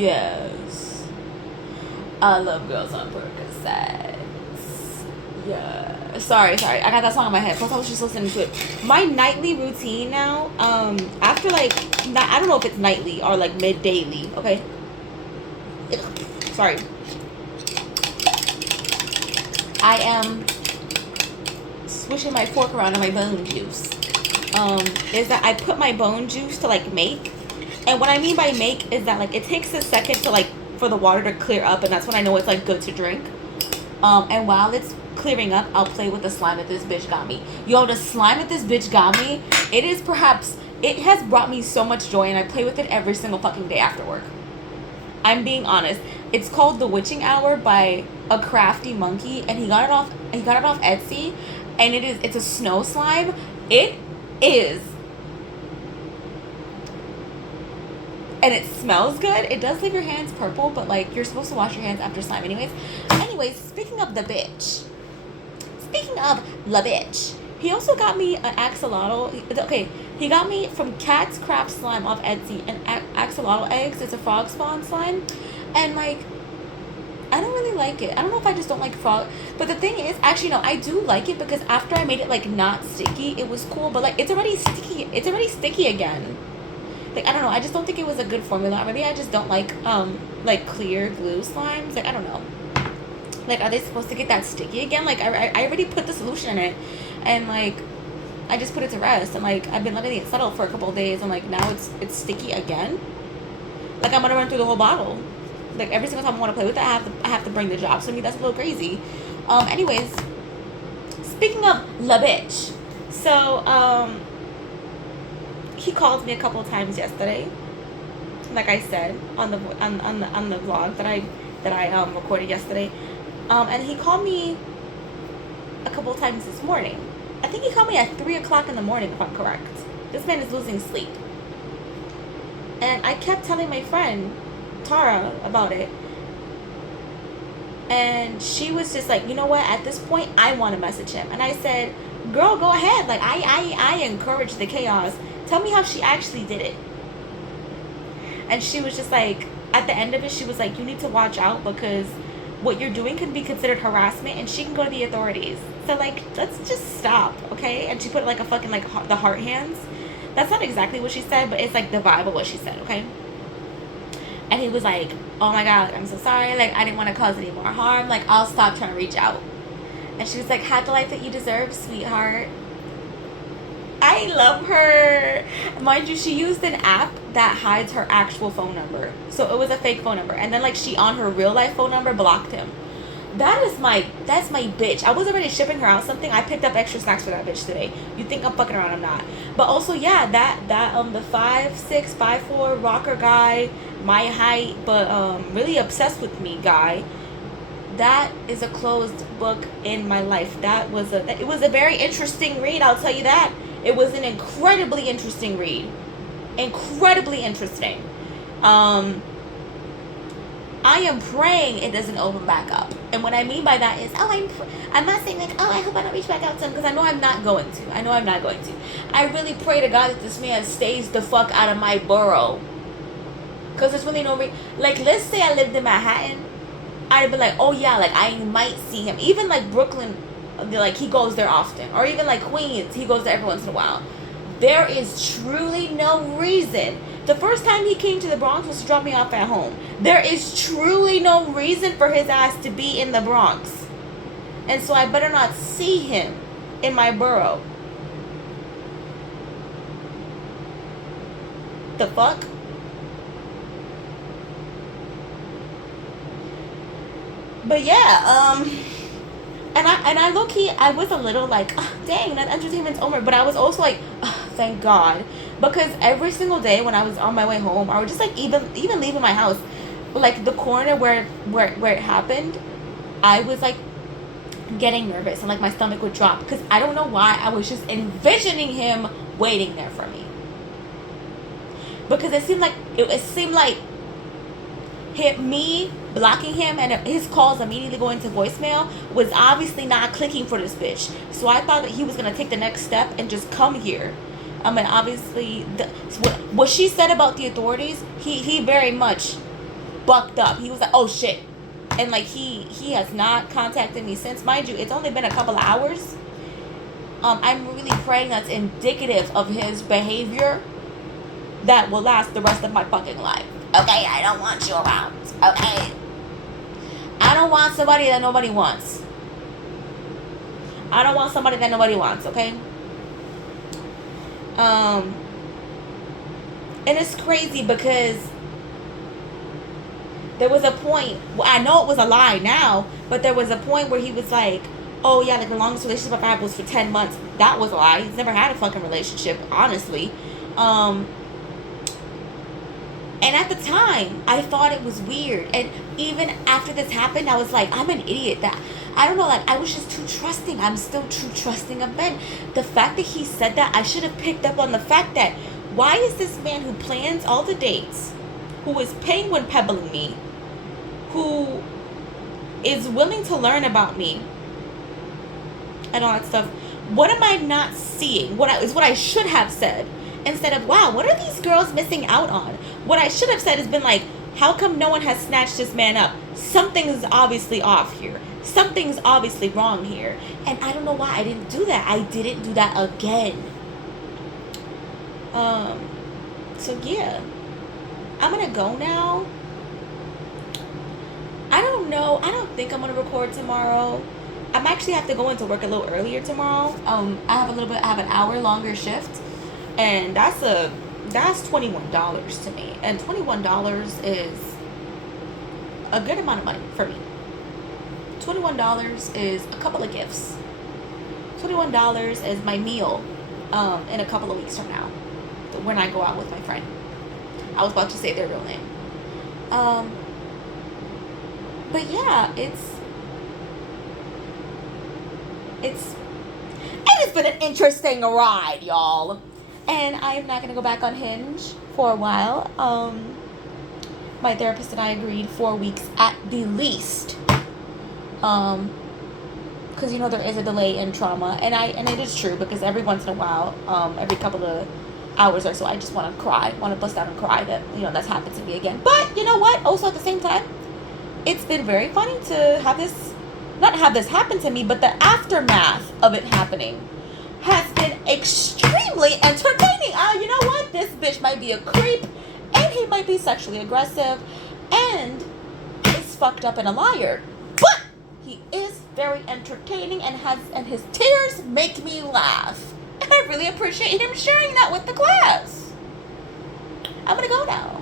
Yes. I love girls on Percocets. Yeah. Sorry. I got that song in my head. Plus, I was just listening to it. My nightly routine now, after like, I don't know if it's nightly or like mid-daily, okay? Sorry. I am swishing my fork around on my bone juice. Is that I put my bone juice to like make. And what I mean by make is that like it takes a second to like for the water to clear up, and that's when I know it's like good to drink. And while it's clearing up, I'll play with the slime that this bitch got me. Yo, the slime that this bitch got me, it has brought me so much joy, and I play with it every single fucking day after work. I'm being honest. It's called The Witching Hour by a crafty monkey, and he got it off Etsy, and it's a snow slime. It is. And it smells good. It does leave your hands purple, but like you're supposed to wash your hands after slime anyways, speaking of the bitch. Speaking of la bitch. He also got me an axolotl. Okay, he got me from Cat's Craft Slime off Etsy an axolotl eggs. It's a frog spawn slime. And like, I don't really like it. I don't know if I just don't like frog. But the thing is, actually no, I do like it because after I made it like not sticky, it was cool. But like it's already sticky again. Like, I don't know. I just don't think it was a good formula. Maybe I just don't like clear glue slimes. Like, I don't know. Like, are they supposed to get that sticky again? Like, I already put the solution in it. And, like, I just put it to rest. And, like, I've been letting it settle for a couple of days. And, like, now it's sticky again. Like, I'm going to run through the whole bottle. Like, every single time I want to play with it, I have to bring the drops with me. That's a little crazy. Anyways, speaking of la bitch. So, he called me a couple of times yesterday, like I said on the vlog that I recorded yesterday, and he called me a couple of times this morning. I think he called me at 3:00 in the morning, if I'm correct. This man is losing sleep, and I kept telling my friend Tara about it, and she was just like, you know what? At this point, I want to message him, and I said, girl, go ahead. Like I encourage the chaos. Tell me how she actually did it. And she was just like, at the end of it, she was like, you need to watch out because what you're doing could be considered harassment and she can go to the authorities. So, like, let's just stop, okay? And she put, like, a fucking, like, the heart hands. That's not exactly what she said, but it's, like, the vibe of what she said, okay? And he was like, oh, my God, I'm so sorry. Like, I didn't want to cause any more harm. Like, I'll stop trying to reach out. And she was like, have the life that you deserve, sweetheart. I love her. Mind you, she used an app that hides her actual phone number. So it was a fake phone number. And then like she on her real life phone number blocked him. That's my bitch. I was already shipping her out something. I picked up extra snacks for that bitch today. You think I'm fucking around, I'm not. But also, yeah, that the 5'6", 5'4" rocker guy, my height, but really obsessed with me guy. That is a closed book in my life. It was a very interesting read, I'll tell you that. It was an incredibly interesting read. Incredibly interesting. I am praying it doesn't open back up. And what I mean by that is, I'm not saying like, I hope I don't reach back out to him, because I know I'm not going to. I really pray to God that this man stays the fuck out of my borough. Because there's really no like, let's say I lived in Manhattan, I'd be like, oh yeah, like I might see him. Even like Brooklyn, like he goes there often. Or even like Queens, he goes there every once in a while. There is truly no reason. The first time he came to the Bronx was to drop me off at home. There is truly no reason for his ass to be in the Bronx. And so I better not see him in my borough. The fuck? But yeah, and I low-key, I was a little like, oh, dang, that entertainment's over. But I was also like, oh, thank God. Because every single day when I was on my way home, or just like even leaving my house, like the corner where it happened, I was like getting nervous and like my stomach would drop. Because I don't know why, I was just envisioning him waiting there for me. Because it seemed like me blocking him and his calls immediately going to voicemail was obviously not clicking for this bitch. So I thought that he was gonna take the next step and just come here. I mean, obviously, what she said about the authorities, he very much bucked up. He was like, oh shit. And like he has not contacted me since. Mind you, it's only been a couple of hours. I'm really praying that's indicative of his behavior that will last the rest of my fucking life. Okay, I don't want you around. Okay, I don't want somebody that nobody wants. I don't want somebody that nobody wants. Okay. And it's crazy because there was a point, I know it was a lie now, but there was a point where he was like, oh yeah, like the longest relationship I've had was for 10 months. That was a lie. He's never had a fucking relationship, honestly. And at the time, I thought it was weird. And even after this happened, I was like, I'm an idiot. That I don't know, like, I was just too trusting. I'm still too trusting of men. The fact that he said that, I should have picked up on the fact that, why is this man who plans all the dates, who is penguin pebbling me, who is willing to learn about me and all that stuff, what am I not seeing? What I should have said, instead of, wow, what are these girls missing out on? What I should have said has been like, how come no one has snatched this man up? Something's obviously off here. Something's obviously wrong here. And I don't know why I didn't do that. I didn't do that again. So yeah. I'm gonna go now. I don't know. I don't think I'm gonna record tomorrow. I'm actually have to go into work a little earlier tomorrow. I have an hour longer shift. And that's $21 to me. And $21 is a good amount of money for me. $21 is a couple of gifts. $21 is my meal in a couple of weeks from now, when I go out with my friend. I was about to say their real name. But yeah, it has been an interesting ride, y'all. And I am not going to go back on Hinge for a while. My therapist and I agreed 4 weeks at the least. Because, there is a delay in trauma. And it is true, because every once in a while, every couple of hours or so, I just want to cry. Want to bust out and cry that, that's happened to me again. But, you know what? Also, at the same time, it's been very funny to have this, not have this happen to me, but the aftermath of it happening has been extremely entertaining. You know what? This bitch might be a creep, and he might be sexually aggressive, and is fucked up and a liar. But he is very entertaining, and his tears make me laugh. And I really appreciate him sharing that with the class. I'm gonna go now.